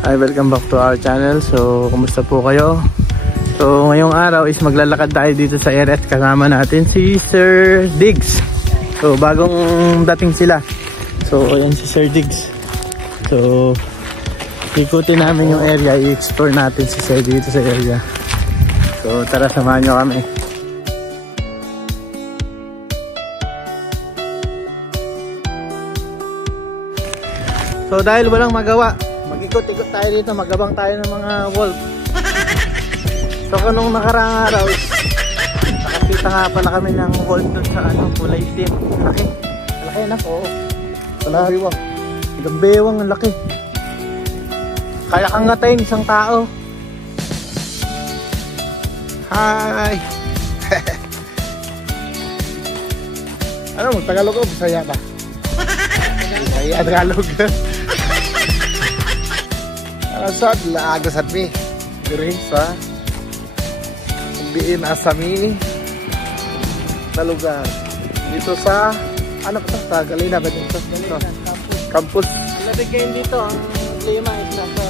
Hi, welcome back to our channel. So, kumusta po kayo? So, ngayong araw is maglalakad tayo dito sa area at kasama natin si Sir Diggs. So, bagong dating sila. So, ayan si Sir Diggs. So, ikutin namin yung area, i-explore natin si Sir dito sa area. So, tara, samahan nyo kami. So, dahil walang magawa, mag-ikot-ikot tayo dito, magabang tayo ng mga wolf. So kanong nakaraang araw, nakakita nga pala kami ng wolf doon sa kulay itim. Laki, laki na po. Gambewang, gambewang ang laki. Kaya kang ngatayin isang tao. Hi. Ano mo, Tagalog o Bisaya ba? Bisaya, Tagalog. Asad, laagasad mi. Diri sa diin asami na lugar. Dito sa, ano ba ito? Sa Galina ba dito? Campus. Ilabig kayo dito, ang klima is nasa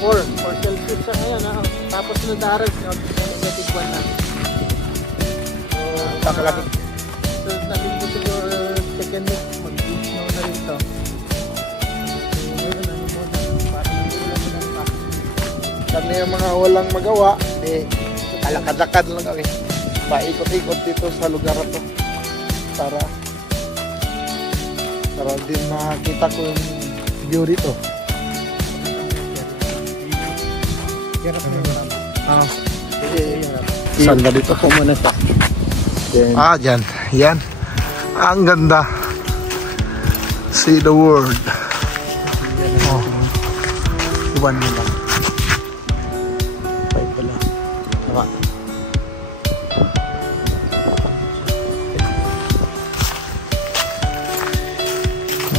4 Celsius siya ngayon. Tapos nadarag, negative 1 na. Pakalaki. So, naging ko siguro second week, mag-snow na rito. Kami yung mga walang magawa, alakad-lakad lang kami. Paikot-ikot dito sa lugar ito para din makita ko yung view dito. Saan ba dito? Muna sa dyan. Yan. Ang ganda. See the world. Oh. Iwan mo lang. So,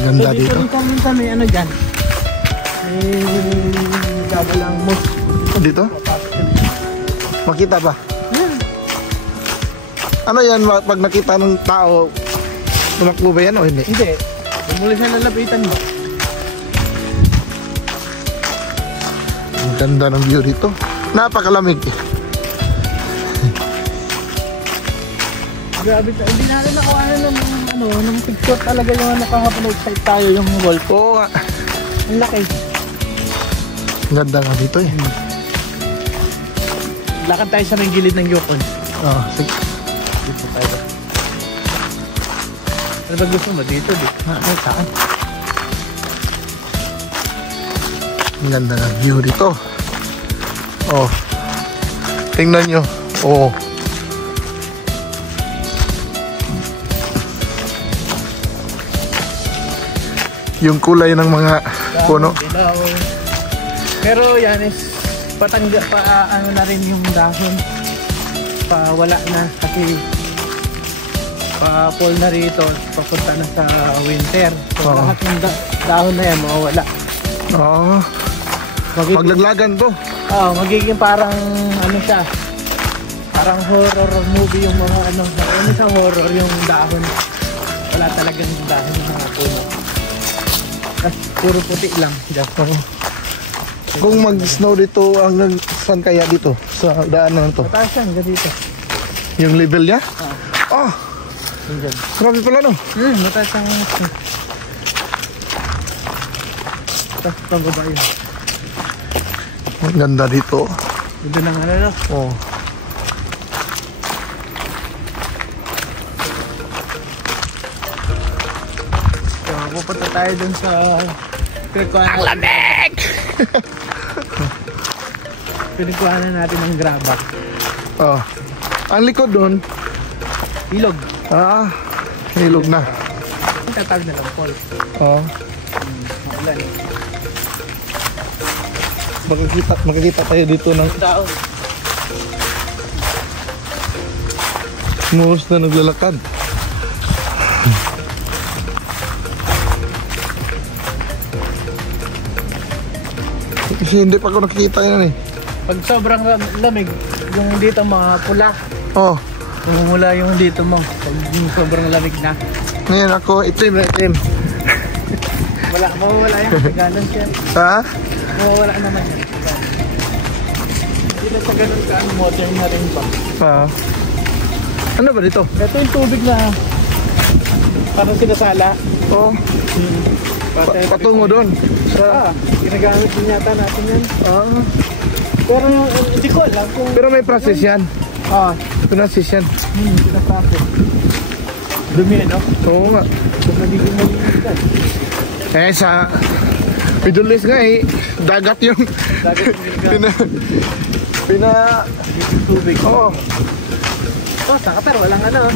Ganda dito. Dito may ano dyan. May gabalang moose. Dito? Makita ba? Yeah. Ano yan pag nakita ng tao, tumakbo ba yan o hindi? Hindi. Muli siya lalapitan mo. Ang ganda ng view dito. Napakalamig. Grabe, hindi natin nakuha ng picture talaga yung nakaka-excite tayo yung wolf. Oo nga. Ang laki. Ang ganda nga dito eh. Lakad tayo sa may gilid ng Yukon. Oo, sige. Dito tayo. Ano ba gusto mo? Dito, dito. Ay, saan? Ang ganda ng view dito. Oh. Tingnan nyo. Oh. Yung kulay ng mga puno. Dilaw. Pero yan is ano na rin yung dahon. Wala na kasi fall na rito, papunta na sa winter. So lahat ng dahon na yan mawawala. Oo. Maglaglagan to. Oo, magiging parang ano siya. Parang horror movie yung mga ano sa horror yung dahon. Wala talagang dahon ng mga puno. Puro puti lang. Kung mag-snow dito, hanggang saan kaya dito? Sa daanan to? Mataas yan, dito. Yung level niya? Oh! Grabe pala no? Mataas ang mataas pababa yun. Ang ganda dito. Ganda ng ano no? Oh. Pupunta tayo dun sa pinagkuhanan. Ang lamig! Pinagkuhanan natin ng graba. Oh. Ang likod dun. Ilog. Ilog na. Tatawag na lang, Paul. Oh. Maulan. Makikita tayo dito ng daon. moose na naglalakad. Kasi hindi pa ako nakikita yan eh. Pag sobrang lamig, yung dito mga pula. Oh. Mula yung dito mo. Pag yung sobrang lamig na. Ngayon ako, itim na itim. Mawawala yan. Tagalan siya. Ha? Mawawala naman yan. Hindi na sa ganun ka, modern na rin ba? Ano ba dito? Ito yung tubig na parang sinasala. Oo. Patungo doon. Ginagamit din yata natin yan. Pero hindi ko alam kung... Pero may process yan. Process yan. Pinaprocess. Dumi, no? Oo nga. Kung magiging magiging. Sa Pidulis nga dagat yung tubig. Oo. Saka pero walang ano.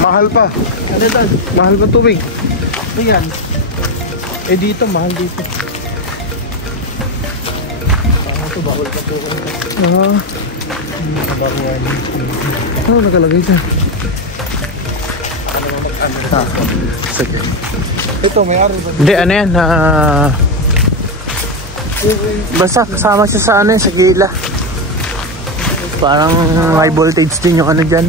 Mahal pa. Ano doon? Mahal pa tubig. Ayan. Dito, mahal dito. Ito, bawal pa po. Ano nakalagay dyan? Sige. Ito, may ari ba? Hindi, ano yan? Basta kasama siya sa ano sa gila. Parang high voltage din yung ano dyan.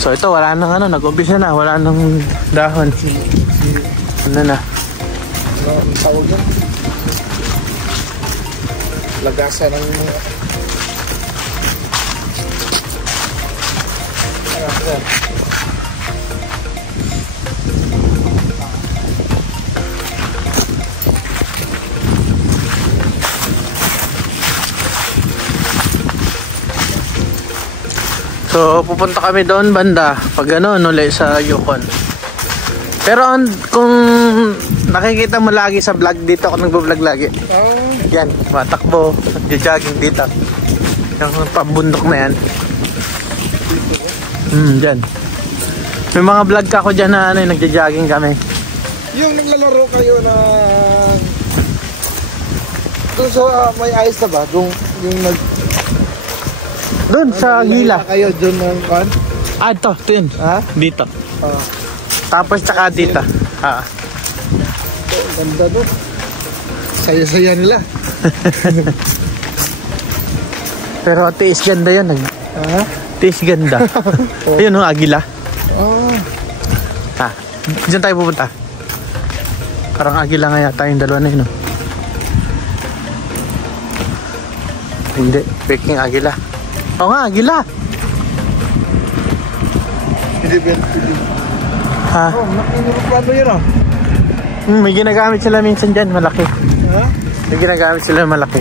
So ito, wala nang ano, nag-umpisa na, wala nang dahon. Ano na? Ang tawag yan? Lagasan ng mga... So pupunta kami doon banda pag ano ulit sa Yukon. Pero kung nakikita mo lagi sa vlog dito, ako nagbo-vlog lagi. Yan, matakbo, nagja-jogging dito. Yung pabundok na yan. Dyan. May mga vlog ka ako dyan na ano, nagja-jogging kami. Yung naglalaro kayo na doon sa may ice na ba? Yung doon sa gila. Kayo doon ng kan? Ito, tin. Dito. Tapos tsaka dito. Ganda doon. Saya-saya nila. Pero tiis ganda yun. Tiis ganda. Ayun yung agila. Diyan tayo pupunta. Parang agila nga yata yung dalawa na yun. Hindi, peking agila. Oo nga, agila. Hindi ba? Nakinuruplado yun may ginagamit sila minsan dyan, malaki. May ginagamit sila malaki.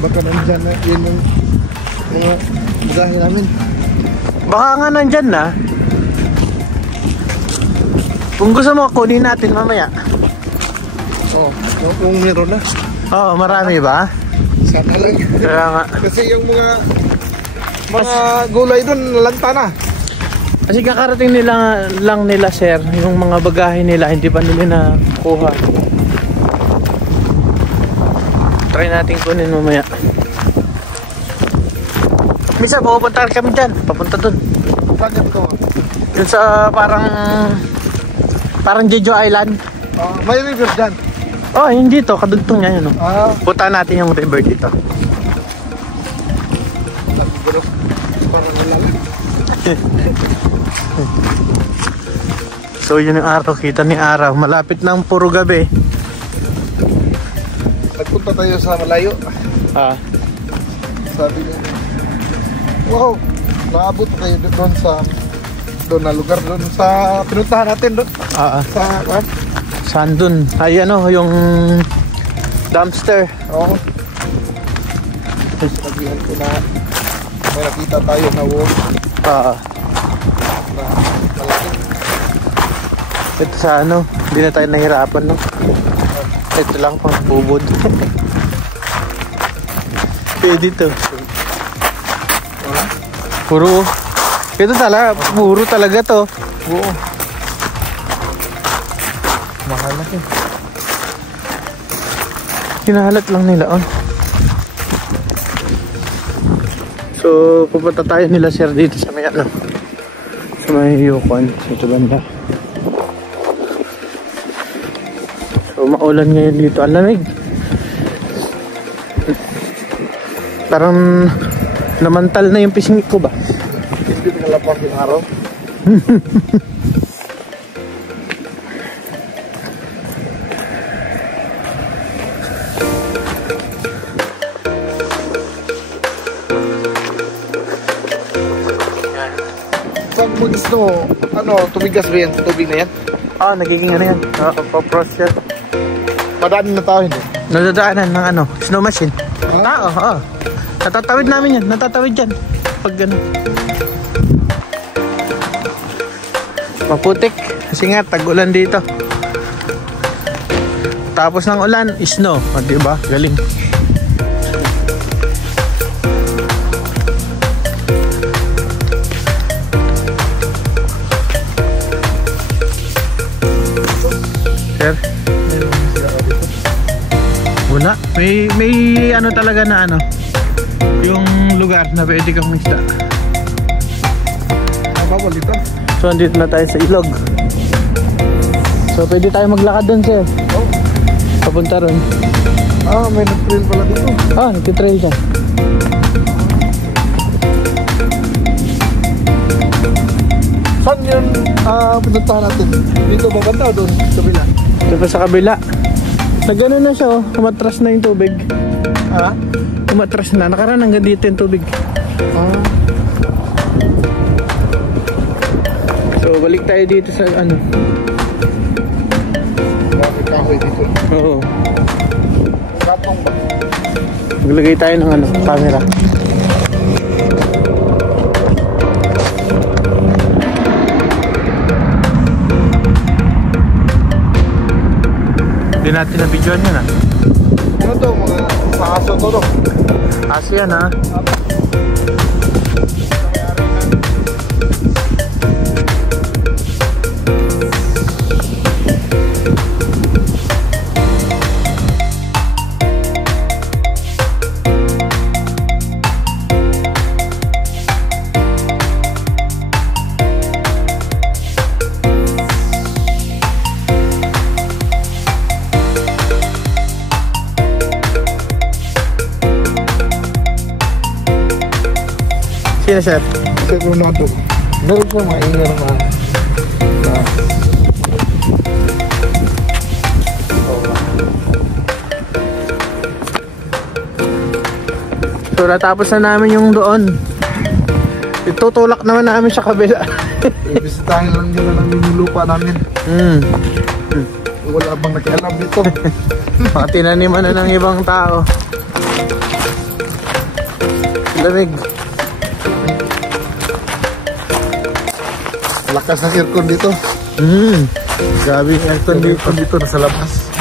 Baka nandyan na yun yung mga magahin namin. Baka nga nandyan na. Kung gusto mo, kunin natin mamaya. Kung meron na. Marami ba? Sana lang. Kaya nga. Kasi yung mga gulay doon nalanta na. Kasi kakarating lang nila sir, yung mga bagahe nila hindi pa nila nakuha. Try natin kunin mamaya. Misa, pupunta kami dyan. Papunta dun. Saan ko? Dun sa parang Jeju Island. May river dyan. Hindi to. Kadugtong niya yun. Punta natin yung river dito. Parang wala lang. So yun yung araw. Kita ni araw. Malapit ng puro gabi. Nagpunta tayo sa malayo. Sabi niya, wow, naabot tayo doon na lugar doon sa pinuntahan natin doon. Saan doon? Ay ano, yung dumpster. Sabihan ko na may nakita tayo na wall. Na malaki. Ito sa ano, hindi na tayo nahirapan, no? Ito lang pang bubod. Pwede to. Puro. Ito puro talaga to. Oo. Mahal na yun. Hinahalat lang nila, So, pupunta tayo nila sir dito sa may ano. Sa may Yukon. Sa ito banda. So, maulan ngayon dito. Ang lamig. Parang namantal na yung pisngi ko ba? Hindi nakalapas yung araw. Pag mag-snow, tumigas ba yan? Tubig na yan? Nagiging ano yan? Papros yan. Madami na tao hindi? Nadadaanan ng snow machine. Tao, natatawid namin yan. Natatawid yan. Pag gano'n. Maputik. Kasi nga, tag-ulan dito. Tapos ng ulan, snow. Diba? Galing. Sir? Wala. May ano talaga na yung lugar na pwede kang isda. Bawal dito. So andito na tayo sa ilog. So pwede tayo maglakad doon, sir. Papunta ron. May nag-trail pala dito. Nagtitrail ka. Saan yun pinuntahan natin? Dito ba banda o doon? Kabila? Ito pa sa kabila. Nagano na siya, umatras na yung tubig. Umatras na. Nakaraan hanggang dito yung tubig. So balik tayo dito sa May kahoy dito. Oo. Kapong ba? Maglagay tayo ng camera. Hindi natin na-videoan yun Ano to? Mga aso to. Aso yan Sino, sir? Sir Ronaldo. Meron siya maingar na So natapos na namin yung doon. Itutulak naman namin sa kabila. Ibisitahin lang nila namin yung lupa namin. Wala bang nakialam dito. Mga tinaniman na ng ibang tao. Lamig. Lakas ng aircon dito. Grabe yung aircon dito. Dito nasa labas.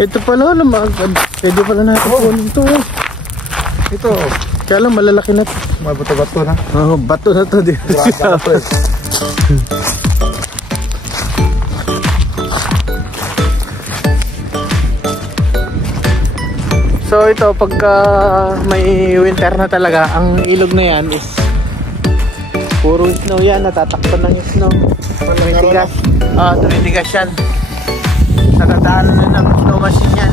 Ito pala, pwede pala natin kunin ito. Ito. Kaya lang malalaki na ito. May bato-bato na. Bato na ito. Bato eh. So ito, pagka may winter na talaga, ang ilog na yan is puro snow yan, natatakpan ng snow. Tumitigas. Tumitigas yan. Natadaanan na ng snow machine yan.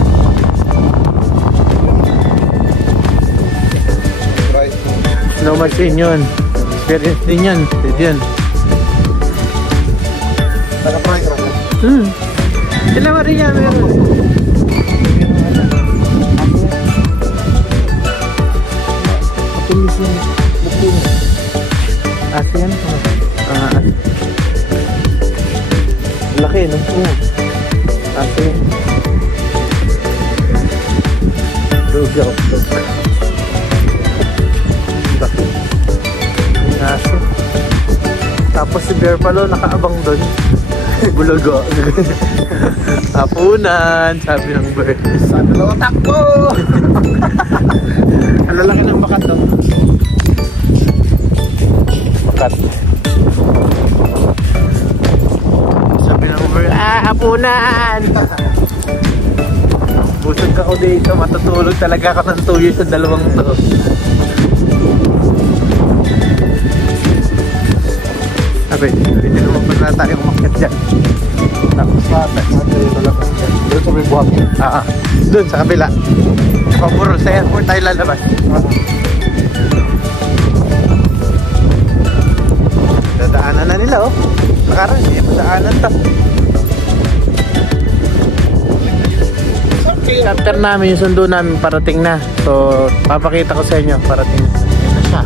Right. Snow machine yun. Experience din yan. Pwede yan. Naka-fry ka na. Sila rin yan, meron. Tulis yung bukong. Aso yan? Laki, no? Aso yan. Doge ako. Laki. Aso. Tapos si Bear pala nakaabang doon. Bulaga. Hapunan, sabi ng bird. Sabi lang, takbo! Ang lalaki ng bakat daw. Bakat. Sabi ng bird, hapunan! Busog ako dito, matutulog talaga ako ng 2 years sa dalawang to. Sabi, hindi naman pala tayong umakyat dyan. Tapos Doon sa may buhangin. doon sa kabila. Paburo sa airport tayo lalabas. kilometer namin, yung sundo namin parating na. So, papakita ko sa inyo, parating na siya.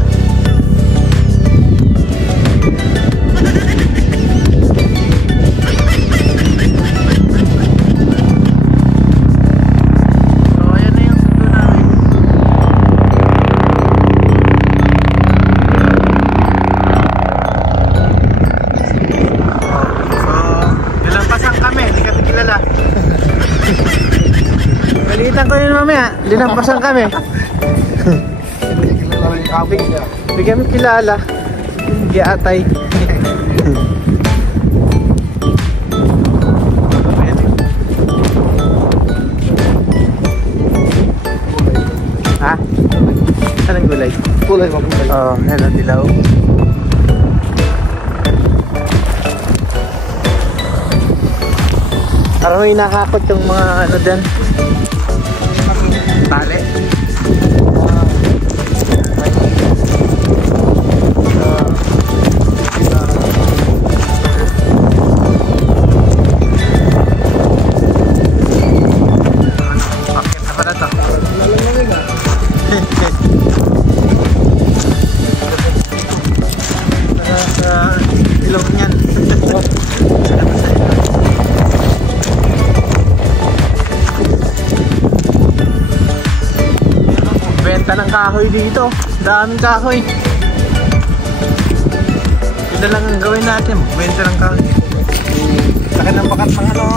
So, ayan na yung sundo namin. So, nilampasan kami, hindi kasi kilala. Maliitan ko yun mamaya, linampasan kami. Hindi kami kilala. Hindi atay. Ha? Anong gulay? Kulay magulay. Oo, hello dilaw. Parang may nakakot yung mga ano dyan. Tali. Bakit na pala to? Ilong yan. Benta ng kahoy dito. Daming kahoy. Yun na lang ang gawin natin. Benta ng kahoy. Laki ng bakat ng ano.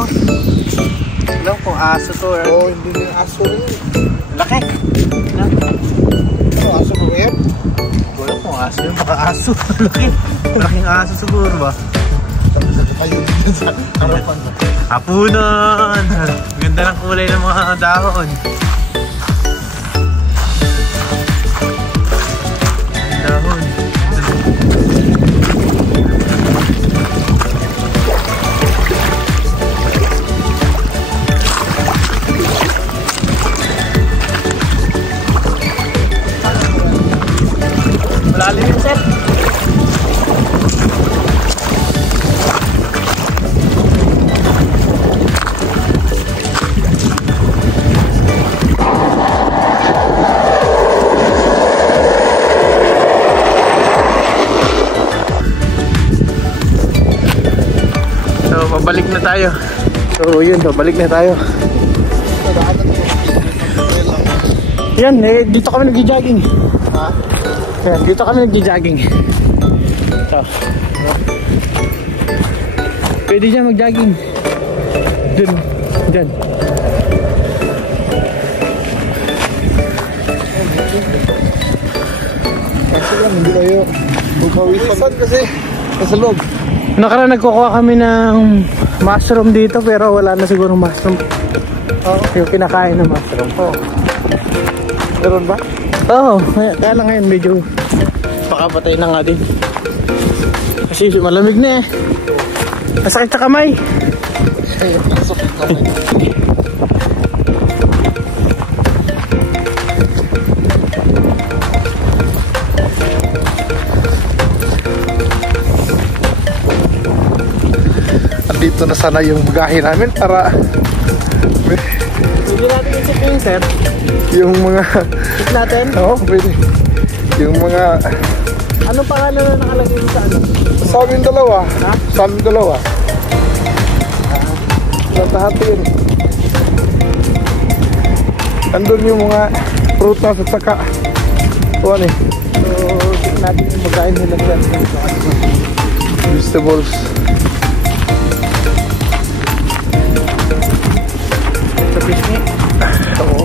Alam kung aso to. Oo, hindi din aso rin. Laki. Ano, aso ba yan? Wala kung aso yun. Baka aso. Laki. Malaking aso siguro ba? Kayo din sa harapan na. Hapunan. Ganda ng kulay ng mga dahon. Dahon. Malalim yung set. So, pabalik na tayo. So, yun, pabalik na tayo. Yan, dito kami nag-jogging. Ha? Yan, dito kami nag-jogging. So, pwede dyan mag-jogging. Dun, dyan. Kasi lang, hindi kayo magpawisan kasi nasa loob. Nakaraan nagkukuha kami ng mushroom dito pero wala na siguro mushroom. Yung kinakain ng mushroom. Meron ba? Oo, kaya lang ngayon medyo pakapatay na nga din. Kasi malamig na eh. Masakit sa kamay. Nasakit kamay. Dito na sana yung bagahe namin para Pwede natin yung shipping, sir. yung mga Ship natin. oo, pwede. Yung mga Anong pangalan na nakalagay sa ano? sa amin dalawa. Ha? Sa amin dalawa. Lahat yun. Andun yung mga prutas at saka ano eh, So, ship natin yung magkain nila, sir. vegetables. Sa pisngi. Oo.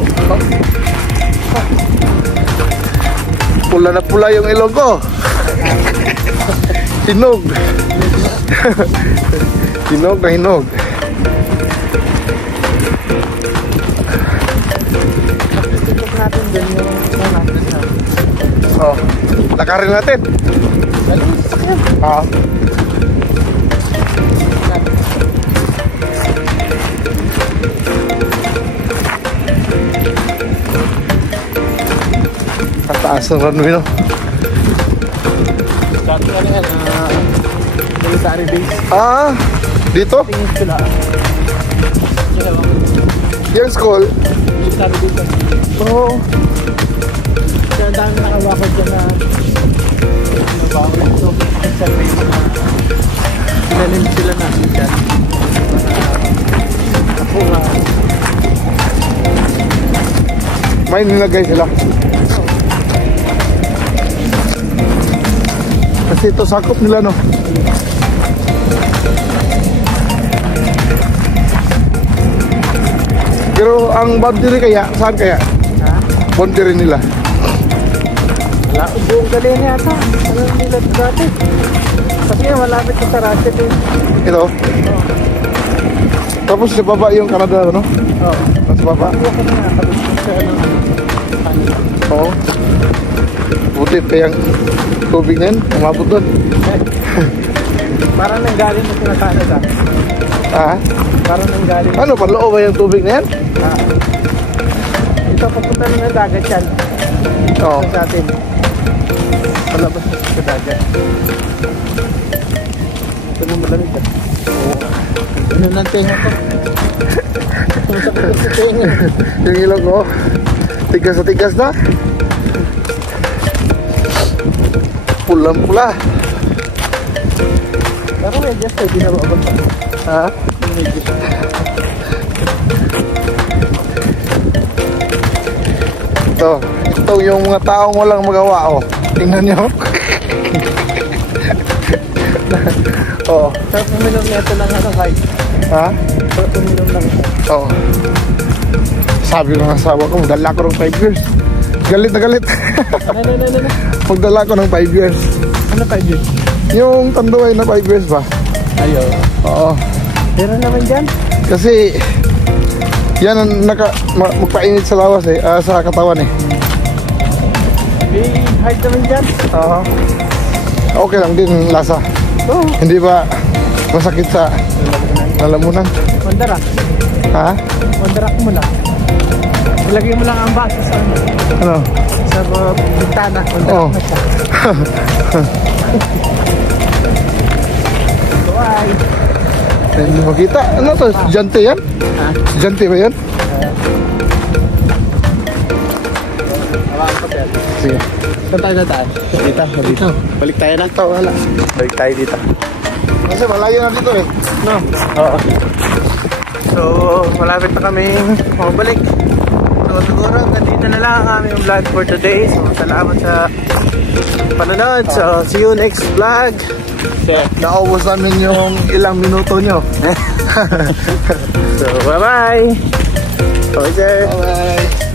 Pula na pula yung ilong ko. Hinog. Hinog na hinog. Ship natin din yung natin sa Oh, lakarin natin. galing sa sakyan. Ah. Ang taas ng runway, no? Dati nga rin military base. Ah, dito? Tingin sila. Yung school, sabi dito. Oo. Kaya dami nakawakot dyan na nabawal ito. Kasi may mga sinalim sila na dyan. Ako nga. May nilagay sila. Kasi ito sakop nila, no? Pero ang boundary kaya, saan kaya? Ha? Boundary nila. Wala, buong galing yata. Ano nila dati? Kasi malapit sa Sarate eh. Ito? Oo. Tapos sa baba yung Canada, no? Oo. Sa baba? Ako na nga, tapos sa ano. Oo. Buti pa yung tubig na yun, umabot doon. Parang nanggaling mo sa Canada. Ah? Parang nanggaling. Ano, paloob ba yung tubig na yan? Ito, papunta na ng dagat yan. Oo. Sa atin. Palabas na sa dagat. Ito nang malamig ka. Oo. Ano ng tenga ko? Masakit ko sa tenga. Yung ilong ko, tigas na tigas na. Pulang-pula. Pero may just ay binababag pa. Ha? Ito yung mga taong walang magawa, oh. Tingnan nyo. Oh. Sarap uminom na ito ng ano, Kai. Ha? Sarap uminom lang ito. Oo. Sabi ng asawa ko, magdala ko ng 5 years. Galit na galit. Ano. Magdala ko ng 5 years. Ano 5 years? Yung tanduay na 5 years ba? Ayo. Oo. Pero naman dyan. Kasi yan ang magpainit sa lawas eh, sa katawan eh. May hard naman dyan. Oo. Okay lang din lasa. Oo. Hindi ba masakit sa lalamunan? Mandarak. Ha? Mandarak mo lang. Ilagay mo lang ang baso sa ano. Ano? Sa bintana. Oo. Mandarak na siya. Bye. Hindi makita. Ano to? Jante yan? Ha? Jante ba yan? Sige. Saan tayo na tayo? Dito. Balik tayo na. Ito, wala. Balik tayo dito. Kasi malayo na dito eh. No? Oo. So, malapit na kami mabalik. So, siguro dito na lang ang aming vlog for today. So, salamat sa panonood. So, see you next vlog. Naubos namin yung ilang minuto nyo. So, bye-bye. Okay, sir. Bye-bye.